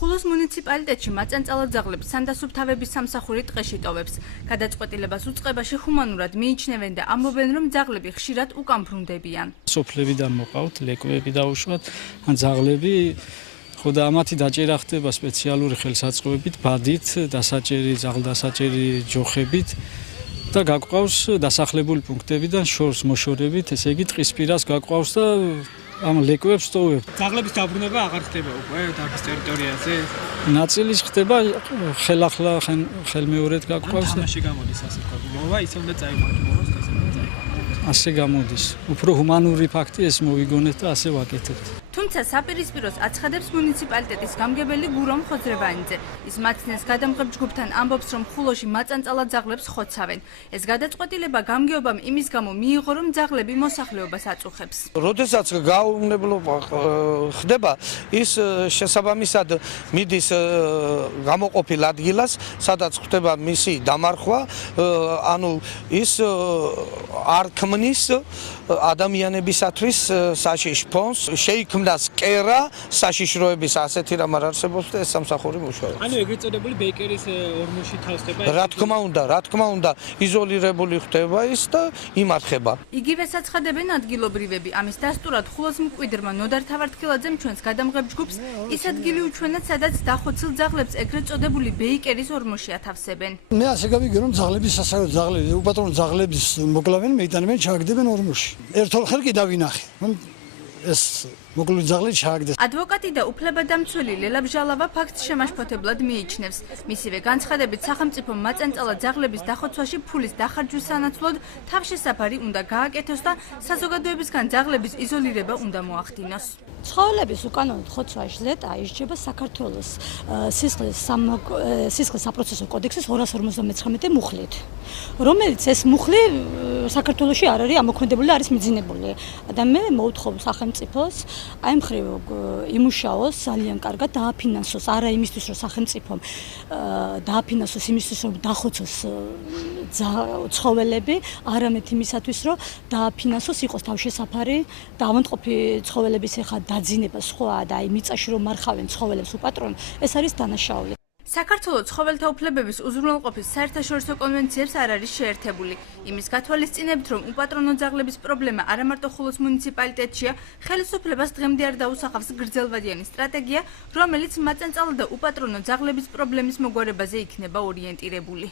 ხულოს მუნიციპალიტეტში მაწანწალო ძაღლებს სანდასუბ თავების სამსახური ტყეში ტოვებს. გადაწყვეტილებას უწყებაში ჰუმანურად მიიჩნევენ და ამბობენ, რომ ძაღლები ხშირად უკან ბრუნდებიან. სოფლებიდან მოყავთ, ლეკვები დაუშვათ, ან ძაღლები ხო და ამათი დაჭერა ხდება სპეციალური ხელსაწყოებით, ბადით, დასაჭერი, ძაღლდასაჭერი ჯოხებით და გაგვყავს დასახლებული პუნქტებიდან შორს მოშორებით, ესე იგი ტყის პირას გაგვყავს და ამ ლეკვებს ტოვებთ. ძაღლების დაბრუნება აღარ ხდება უკვე დარგის ტერიტორიაზე? ნაწილის ხდება ხელახლა ხელმეორედ გაგვყავს. თამაში გამოდის ასე ვთქვათ. მოვა ისე უნდა წაიყვანოს, ასე უნდა წაიყვანოს. ასე გამოდის. უფრო ჰუმანური ფაქტი ეს მოვიგონეთ და ასე ვაკეთებთ. თუმცა საპირისპიროს აცხადებს მუნიციპალიტეტის გამგებელი გურამ ხოძრევანიძე. ის მაცნეს გადამღებ ჯგუფთან ამბობს, რომ ხულოში მაწანწალად ძაღლებს ხოცავენ. ეს გადაწყვეტილება გამგეობამ იმის გამო მიიღო, რომ ძაღლები მოსახლეობას აწუხებს. როდესაც გაუვნებლობა ხდება, ის შესაბამისად მიდის გამოყოფილ ადგილას, სადაც ხდება მისი დამარხვა, ანუ ის არ ქმნის ადამიანებისათვის საშიშ ფონს, შეიქმნას კერა საშიშროების ასეთი რამ არ არსებობს და ეს სამსახური მუშაობს. ანუ ეგრეთ წოდებული ბეიკერის ორმოში თავსდება. რა თქმა უნდა, იზოლირებული ხდება ის და იმარხება. იგივე საცხადებენ ადგილობრივები. ამის დასტურად ხულოს მკვიდრმა ნოდარ თავართქილაძემ ჩვენს გადამღებ ჯგუფს ის ადგილი უჩვენა, სადაც დახოცილ ძაღლებს ეგრეთ წოდებული ბეიკერის ორმოში ათავსებენ. მე ასე გავიგე, რომ ძაღლების სასარო ძაღლები, უპატრონო ძაღლების მოკლავენ, მეიტანებენ, ჩააგდებენ ორმოში. ერთოლ ხელ კი დავინახე, რომ ეს მოკლული ძაღლი ჩააგდეს. ადვოკატი და უფლებადამცველი ლელა ბჟალავა ფაქტს შემაშფოთებლად მიიჩნევს. მისივე განცხადებით, სახელმწიფო მაწანწალად ძაღლების დახოცვაში ფულის დახარჯვის სანაცვლოდ თავშესაფარი უნდა გააკეთოს და საზოგადოებისგან ძაღლების იზოლირება უნდა მოახდინოს. ცხოველების უკანონო ხოცვა ჟლეტა ისჯება საქართველოს სისხლის საპროცესო კოდექსის 259 მუხლით, რომელიც ეს მუხლი საქართველოში არ არის ამოქმედებული და არის მიძინებული. და მე მოვთხოვ სახელმწიფოს აი მხრივ იმუშაოს ძალიან კარგად დააფინანსოს, არა იმისთვის რომ სახელმწიფო დააფინანსოს იმისთვის რომ დახოცოს ცხოველები, არამედ იმისათვის რომ დააფინანსოს იყოს თავშესაფარი, დავამტყოფი ცხოველების ეხა დაძინება სხვა და აი მიწაში რომ მარხავენ ცხოველებს უპატრონო, ეს არის დანაშაული. საქართველოს ცხოველთა უფლებების უზრუნველყოფის საერთაშორისო კონვენციებს არ არის შეერთებული. იმის გათვალისწინებით, რომ უპატრონო ძაღლების პრობლემა არა მარტო ხულოს მუნიციპალიტეტშია, ხელისუფლებას დღემდე არ დაუსახავს გრძელვადიანი სტრატეგია, რომელიც მაწანწალო და უპატრონო ძაღლების პრობლემის მოგვარებაზე იქნება ორიენტირებული.